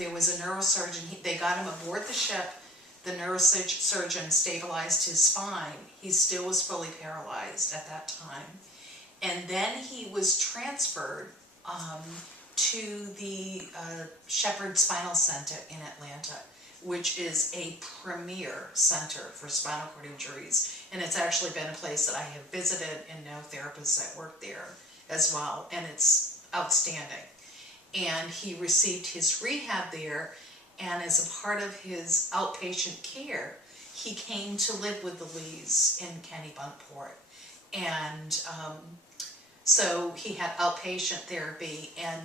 there was a neurosurgeon. They got him aboard the ship. The neurosurgeon stabilized his spine. He still was fully paralyzed at that time. And then he was transferred to the Shepherd Spinal Center in Atlanta, which is a premier center for spinal cord injuries. And it's actually been a place that I have visited and know therapists that work there as well. And it's outstanding. And he received his rehab there, and as a part of his outpatient care, he came to live with the Lees in Kennebunkport. And so he had outpatient therapy, and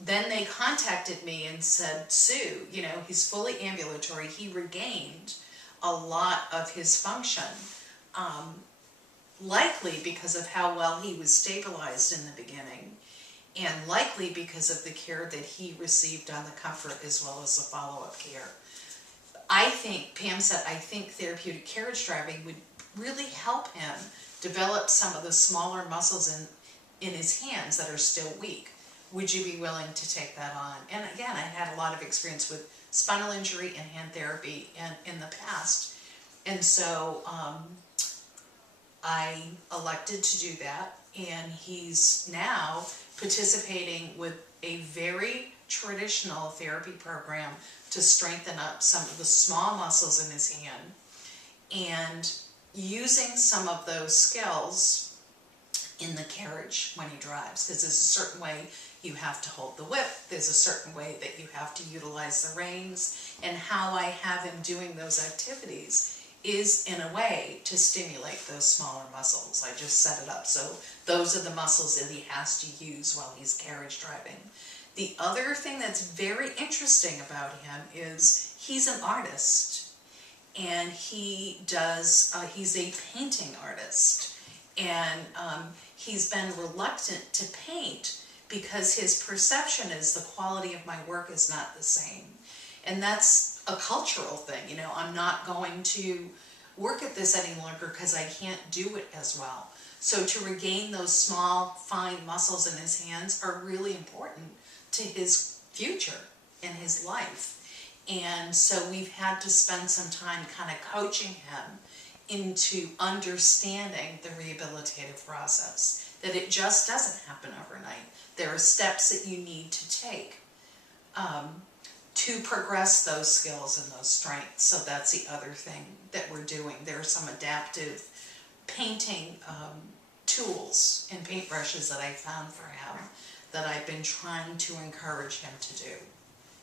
then they contacted me and said, Sue, you know, he's fully ambulatory. He regained a lot of his function, likely because of how well he was stabilized in the beginning, and likely because of the care that he received on the comfort as well as the follow-up care. I think, Pam said, I think therapeutic carriage driving would really help him develop some of the smaller muscles in his hands that are still weak. Would you be willing to take that on? And again, I had a lot of experience with spinal injury and hand therapy in the past. And so I elected to do that, and he's now participating with a very traditional therapy program to strengthen up some of the small muscles in his hand, and using some of those skills in the carriage when he drives, because there's a certain way you have to hold the whip, there's a certain way that you have to utilize the reins, and how I have him doing those activities is in a way to stimulate those smaller muscles. I just set it up so those are the muscles that he has to use while he's carriage driving. The other thing that's very interesting about him is he's an artist, and he does, he's a painting artist, and he's been reluctant to paint because his perception is the quality of my work is not the same. And that's a cultural thing, you know, I'm not going to work at this any longer because I can't do it as well. So to regain those small, fine muscles in his hands are really important to his future in his life. And so we've had to spend some time kind of coaching him into understanding the rehabilitative process, that it just doesn't happen overnight. There are steps that you need to take to progress those skills and those strengths. So that's the other thing that we're doing. There are some adaptive painting tools and paintbrushes that I found for him that I've been trying to encourage him to do.